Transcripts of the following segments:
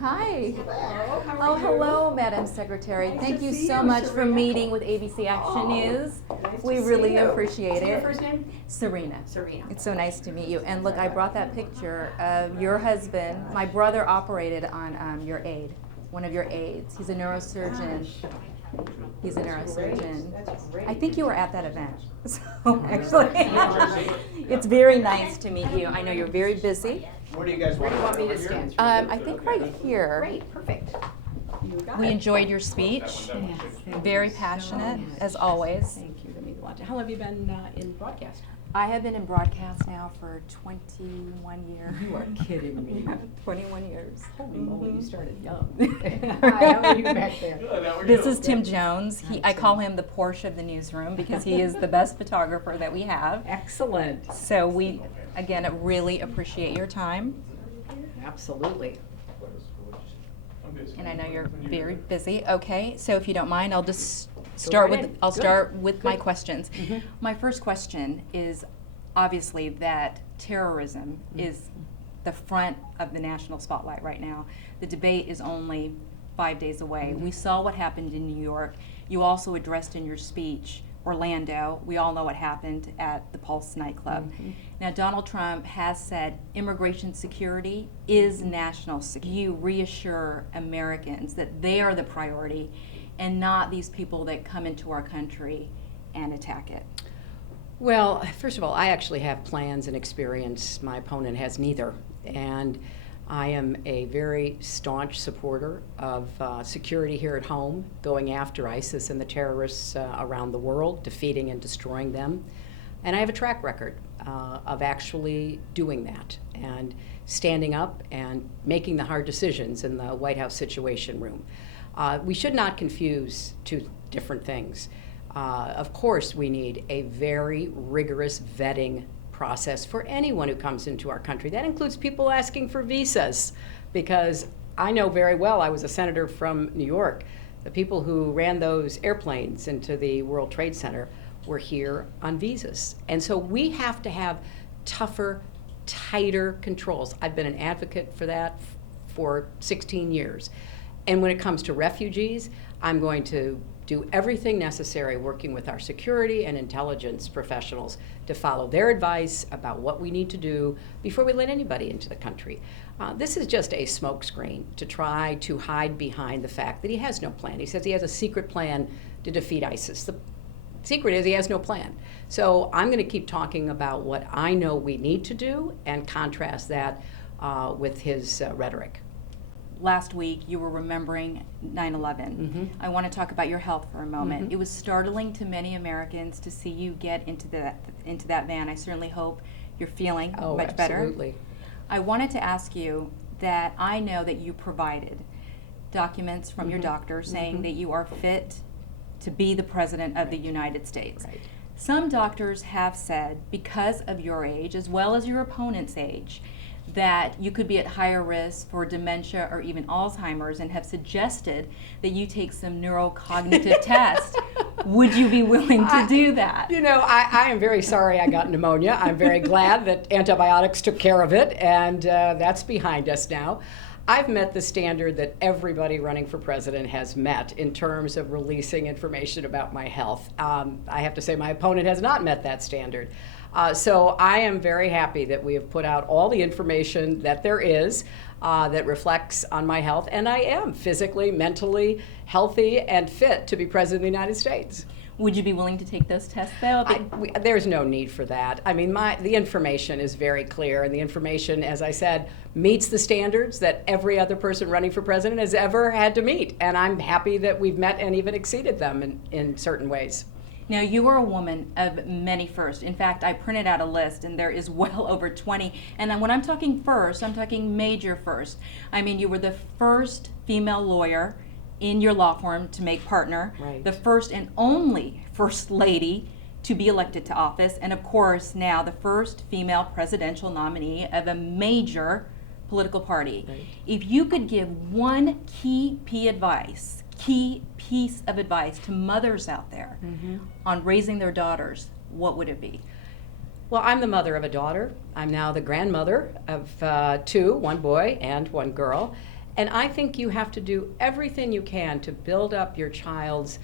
Hi. Hello, how Oh, are you? hello, Madam Secretary. Nice Thank to you see so you, much for Serena. meeting with ABC Action News. Nice to We see really you. appreciate Say your it. first name? Serena. Serena. It's so nice to meet you. And look, I brought that picture of your husband. My brother operated on your aide, one of your aides. He's a neurosurgeon. He's a neurosurgeon. That's great. I think you were at that event. So actually, it's very nice to meet you. I know you're very busy. Where do you guys Where want do you want me to Over here? stand? I think right here. Great, perfect. You got We it. enjoyed your speech. Yes, thank Very you so passionate, much. as always. Thank you, that means a lot. How long have you been in broadcast? I have been in broadcast now for 21 years. You are kidding me. 21 years. Holy moly, you started young. Hi, how are you back there? This is Tim Jones. I call him the Porsche of the newsroom because he is the best photographer that we have. Excellent. So we, again, really appreciate your time. Absolutely. And I know you're very busy. Okay, so if you don't mind, I'll just start right with in. I'll Good. start with my Good. questions. Mhm. My first question is obviously that terrorism is the front of the national spotlight right now. The debate is only 5 days away. We saw what happened in New York. You also addressed in your speech Orlando. We all know what happened at the Pulse nightclub. Now, Donald Trump has said immigration security is national security. You reassure Americans that they are the priority and not these people that come into our country and attack it. Well, first of all, I actually have plans and experience. My opponent has neither. And I am a very staunch supporter of security here at home, going after ISIS and the terrorists around the world, defeating and destroying them. And I have a track record of actually doing that and standing up and making the hard decisions in the White House Situation Room. We should not confuse two different things. Of course, we need a very rigorous vetting process for anyone who comes into our country. That includes people asking for visas, because I know very well, I was a senator from New York. The people who ran those airplanes into the World Trade Center were here on visas. And so we have to have tougher, tighter controls. I've been an advocate for that for 16 years. And when it comes to refugees, I'm going to do everything necessary working with our security and intelligence professionals to follow their advice about what we need to do before we let anybody into the country. This is just a smokescreen to try to hide behind the fact that he has no plan. He says he has a secret plan to defeat ISIS. The secret is he has no plan. So I'm going to keep talking about what I know we need to do and contrast that with his rhetoric. Last week, you were remembering 9/11. I want to talk about your health for a moment. It was startling to many Americans to see you get into that van. I certainly hope you're feeling much better. Absolutely. I wanted to ask you that I know that you provided documents from your doctor saying that you are fit to be the President of the United States. Right. Some doctors have said, because of your age, as well as your opponent's age, that you could be at higher risk for dementia or even Alzheimer's, and have suggested that you take some neurocognitive tests. Would you be willing to do that? You know, I am very sorry I got pneumonia. I'm very glad that antibiotics took care of it, and that's behind us now. I've met the standard that everybody running for president has met in terms of releasing information about my health. I have to say my opponent has not met that standard. So I am very happy that we have put out all the information that there is that reflects on my health, and I am physically, mentally healthy and fit to be President of the United States. Would you be willing to take those tests, though? There's no need for that. I mean, the information is very clear, and the information, as I said, meets the standards that every other person running for president has ever had to meet, and I'm happy that we've met and even exceeded them in certain ways. Now, you are a woman of many firsts. In fact, I printed out a list, and there is well over 20. And then when I'm talking first, I'm talking major first. I mean, you were the first female lawyer in your law firm to make partner, Right. the first and only first lady to be elected to office, and of course now the first female presidential nominee of a major political party. Right. If you could give one key piece of advice to mothers out there on raising their daughters, what would it be? Well, I'm the mother of a daughter. I'm now the grandmother of two, one boy and one girl. And I think you have to do everything you can to build up your child's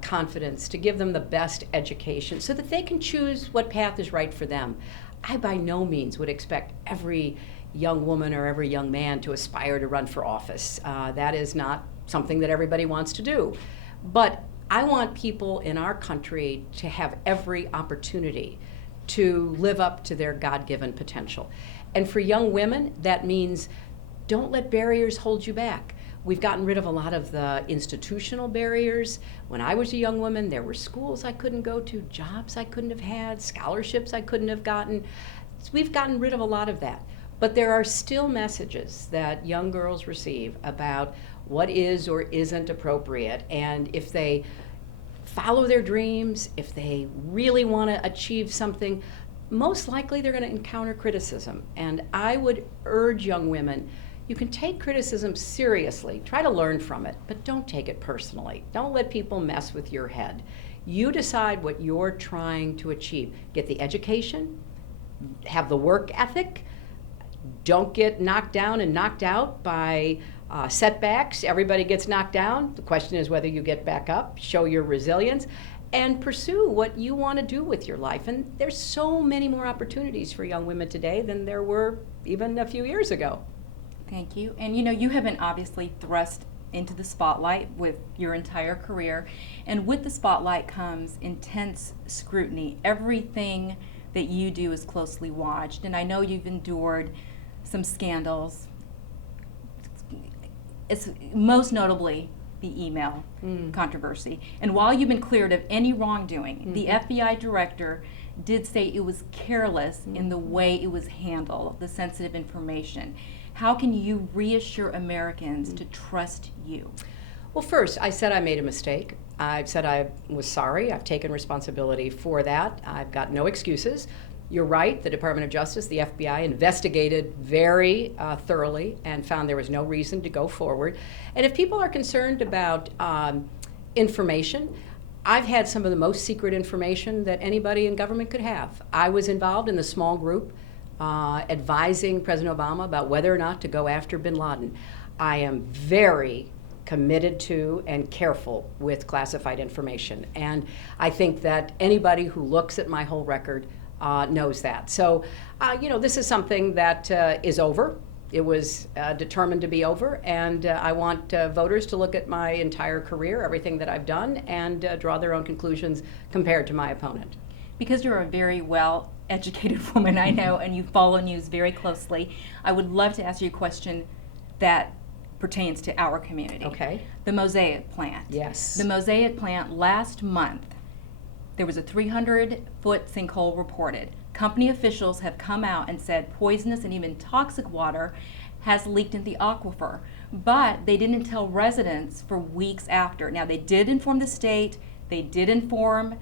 confidence, to give them the best education so that they can choose what path is right for them. I by no means would expect every young woman or every young man to aspire to run for office. That is not something that everybody wants to do. But I want people in our country to have every opportunity to live up to their God-given potential. And for young women, that means don't let barriers hold you back. We've gotten rid of a lot of the institutional barriers. When I was a young woman, there were schools I couldn't go to, jobs I couldn't have had, scholarships I couldn't have gotten. We've gotten rid of a lot of that. But there are still messages that young girls receive about what is or isn't appropriate. And if they follow their dreams, if they really want to achieve something, most likely they're going to encounter criticism. And I would urge young women, you can take criticism seriously, try to learn from it, but don't take it personally. Don't let people mess with your head. You decide what you're trying to achieve. Get the education, have the work ethic, don't get knocked down and knocked out by setbacks. Everybody gets knocked down. The question is whether you get back up, show your resilience, and pursue what you want to do with your life. And there's so many more opportunities for young women today than there were even a few years ago. Thank you. And you have been obviously thrust into the spotlight with your entire career. And with the spotlight comes intense scrutiny. Everything that you do is closely watched. And I know you've endured some scandals. It's most notably the email controversy. And while you've been cleared of any wrongdoing, the FBI director did say it was careless in the way it was handled, the sensitive information. How can you reassure Americans to trust you? Well, first, I said I made a mistake. I said I was sorry. I've taken responsibility for that. I've got no excuses. You're right, the Department of Justice, the FBI, investigated very thoroughly and found there was no reason to go forward. And if people are concerned about information, I've had some of the most secret information that anybody in government could have. I was involved in the small group advising President Obama about whether or not to go after bin Laden. I am very committed to and careful with classified information. And I think that anybody who looks at my whole record knows that. So, this is something that is over. It was determined to be over, and I want voters to look at my entire career, everything that I've done, and draw their own conclusions compared to my opponent. Because you're a very well-educated woman, I know, and you follow news very closely, I would love to ask you a question that pertains to our community. Okay. The Mosaic plant. Yes. The Mosaic plant, last month, there was a 300-foot sinkhole reported. Company officials have come out and said poisonous and even toxic water has leaked into the aquifer, but they didn't tell residents for weeks after. Now, they did inform the state, they did inform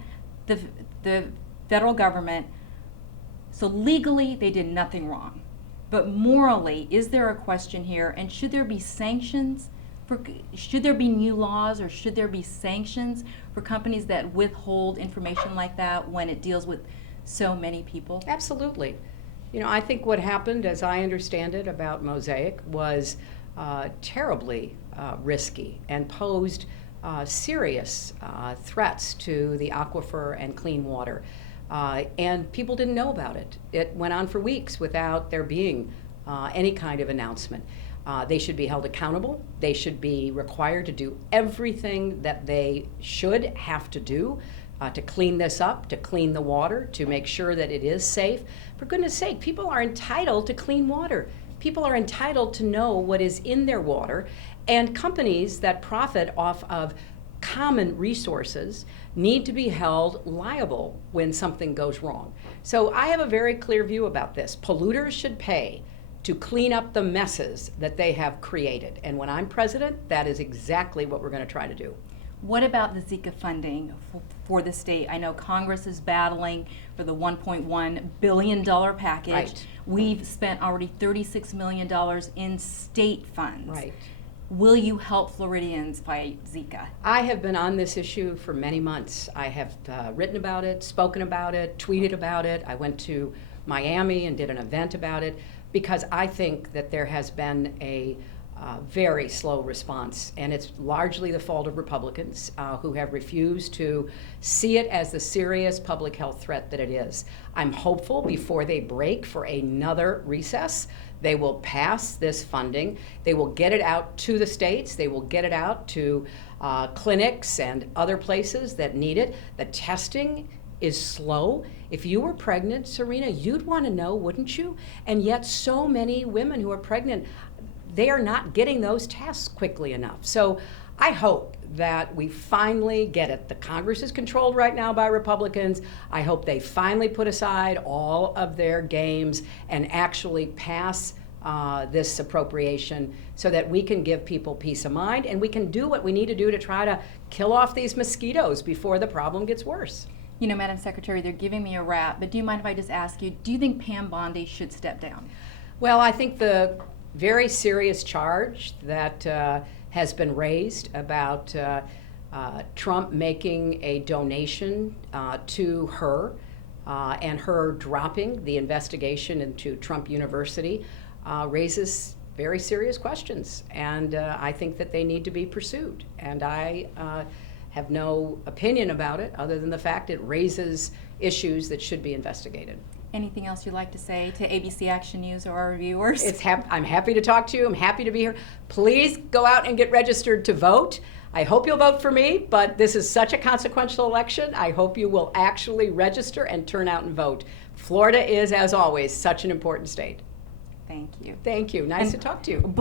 the federal government, so legally they did nothing wrong. But morally, is there a question here, and should there be sanctions? Should there be new laws, or should there be sanctions for companies that withhold information like that when it deals with so many people? Absolutely. I think what happened, as I understand it, about Mosaic was terribly risky and posed serious threats to the aquifer and clean water. And people didn't know about it. It went on for weeks without there being any kind of announcement. They should be held accountable. They should be required to do everything that they should have to do to clean this up, to clean the water, to make sure that it is safe. For goodness sake, people are entitled to clean water. People are entitled to know what is in their water, and companies that profit off of common resources need to be held liable when something goes wrong. So I have a very clear view about this. Polluters should pay to clean up the messes that they have created. And when I'm president, that is exactly what we're going to try to do. What about the Zika funding for the state? I know Congress is battling for the $1.1 billion package. Right. We've spent already $36 million in state funds. Right. Will you help Floridians fight Zika? I have been on this issue for many months. I have written about it, spoken about it, tweeted about it. I went to Miami and did an event about it because I think that there has been a very slow response, and it's largely the fault of Republicans who have refused to see it as the serious public health threat that it is. I'm hopeful before they break for another recess, they will pass this funding. They will get it out to the states. They will get it out to clinics and other places that need it. The testing is slow. If you were pregnant, Serena, you'd want to know, wouldn't you? And yet so many women who are pregnant, they are not getting those tests quickly enough. So I hope that we finally get it. The Congress is controlled right now by Republicans. I hope they finally put aside all of their games and actually pass this appropriation so that we can give people peace of mind and we can do what we need to do to try to kill off these mosquitoes before the problem gets worse. You know, Madam Secretary, they're giving me a wrap, but do you mind if I just ask you, do you think Pam Bondi should step down? Well, I think the very serious charge that has been raised about Trump making a donation to her and her dropping the investigation into Trump University raises very serious questions. And I think that they need to be pursued. And I have no opinion about it other than the fact it raises issues that should be investigated. Anything else you'd like to say to ABC Action News or our viewers? I'm happy to talk to you. I'm happy to be here. Please go out and get registered to vote. I hope you'll vote for me, but this is such a consequential election. I hope you will actually register and turn out and vote. Florida is, as always, such an important state. Thank you. Thank you. Nice to talk to you.